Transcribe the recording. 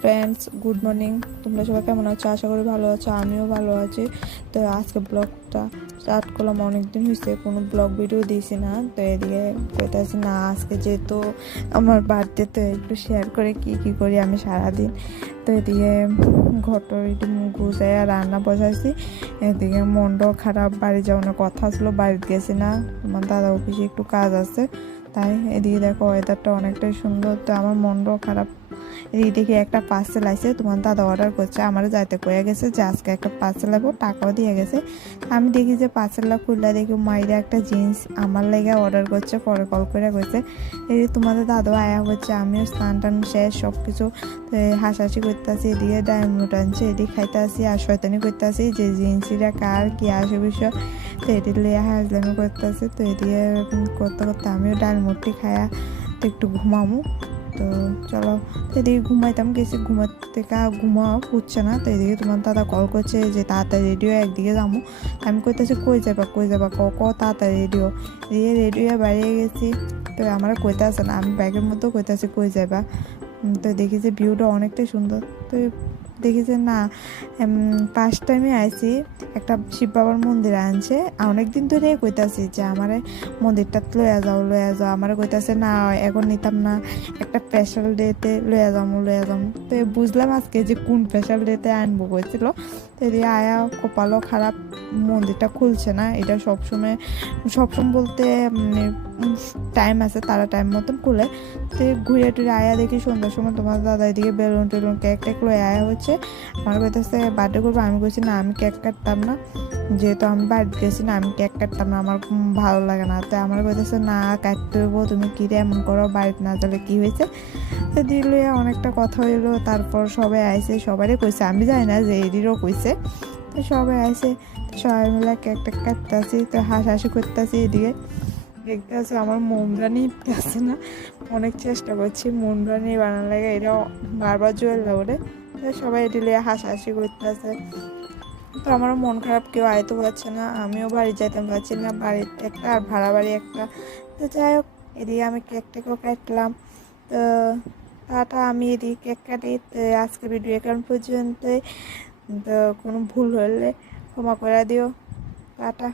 Friends, good morning. তোমরা সবাই কেমন আছো? আশা করি ভালো আছো, আমিও ভালো আছি। তো আজকে ব্লগটা স্টার্ট করলাম, অনেকদিন হয়েছে কোনো ব্লগ ভিডিও দিয়েছি না। তো এদিকে কইতেছি না, আজকে যেহেতু আমার বার্থডে, তো একটু শেয়ার করে কি কি করি আমি সারাদিন। তো এদিকে ঘরটা একটু গুছাই আর রান্না বসাইছি। এদিকে মনটাও খারাপ, বাড়ি যাওয়ানোর কথা ছিল, বাড়িতে গেছি না। আমার দাদা অফিসে একটু কাজ আছে, তাই এদিকে দেখো ওয়েদারটা অনেকটাই সুন্দর। তো আমার মনটাও খারাপ। এদিকে দেখি একটা পার্সেল আছে, তোমার দাদা অর্ডার করছে, আমারও যাইতে কয়ে গেছে যে আজকে একটা পার্সেল লাগবো, টাকাও দিয়ে গেছে। আমি দেখি যে পার্সেলটা খুললে দেখি মাইরে একটা জিন্স আমার লেগে অর্ডার করছে, পরে কল করে কইছে এদিকে তোমাদের দাদাও আয়া হচ্ছে। আমিও স্নান টান শেষ সব কিছু হাসাহাসি করতে আসি, এদিকে ডায়মন্ড আনছে, এদিকে খাইতে আসি আর শয়তানি করতে আসি যে জিন্সিটা কার কি আসে বিষয়। তো এটি লিয়ে হাজলামি করতে আসি। তো এদিকে করতে করতে আমিও ডালমুটটি খায়া তো একটু ঘুমামো। তো চলো, তো এদিকে ঘুমাইতাম গেছি, ঘুমাতে ঘুমা উঠছে না। তো এদিকে তোমার দাদা কল করছে যে তাড়াতাড়ি রেডিও একদিকে যাবো। আমি কইতেছি কই যাবা ক তাড়াতাড়ি রেডিও। এদিকে রেডিও বাইরে গেছি, তো আমার কইতে আসে না, আমি ব্যাগের মধ্যেও কইতেছি কই যাবা। তো দেখি যে ভিউটা অনেকটাই সুন্দর। তো দেখি যে না, ফার্স্ট টাইমে আইছি একটা শিব বাবার মন্দিরে আনছে। অনেকদিন ধরে কইতাছি যে আমার মন্দিরটা লইয়া যাও। আমার কইতাছে না এখন নিতাম না, একটা স্পেশাল ডেতে লইয়া যাবো। তো বুঝলাম আজকে যে কোন স্পেশাল ডেতে আনবো কইছিল। তো এদিকে আয়া কপালও খারাপ, মন্দিরটা খুলছে না। এটা সবসময় বলতে টাইম আছে, তারা টাইম মতন খুলে। তো ঘুরে টুরে আয়া দেখি সন্ধ্যার সময় তোমার দাদা এদিকে বেলুন টেলুন কেক টেক লয়ে আয়া হচ্ছে। আমার কইতেছে বার্থডে করবো। আমি কইছি না, আমি কেক কাটতাম না, যেহেতু আমি বাড়িতে গেছি না, আমি কেক কাটতাম না, আমার ভালো লাগে না। তো আমার কইতেছে না কাটতে হইব, তুমি কী রে এমন করো, বাড়িতে না গেলে কী হয়েছে। তো দিলে অনেকটা কথা হইলো। তারপর সবাই আইসে, সবারই কইছে, আমি জানি না যে এদিরও কইছে। তো সবাই আইসে, সবাই মিলে কেক টেক কাটতেছি, তো হাসাহাসি করতেছি। এদিকে দেখতে আছে আমার মোমরানি আছে না, অনেক চেষ্টা করছি মোমরানি বানানো লাগে, এটা বারবার জোর লাগে। সবাই দিলে হাসাহাসি করতেছে। তো আমারও মন খারাপ, কেউ আইতে পারছে না, আমিও বাড়ি যাইতে পারছি না, বাড়ির একটা আর ভাড়া বাড়ি একটা। তো যাই হোক, এদিকে আমি কেক টেকও কাটলাম। তো টাটা, আমি এদিকে কেক কাটি। তো আজকে ভিডিও এখন পর্যন্ত। তো কোনো ভুল হলে ক্ষমা করে দিও। টাটা।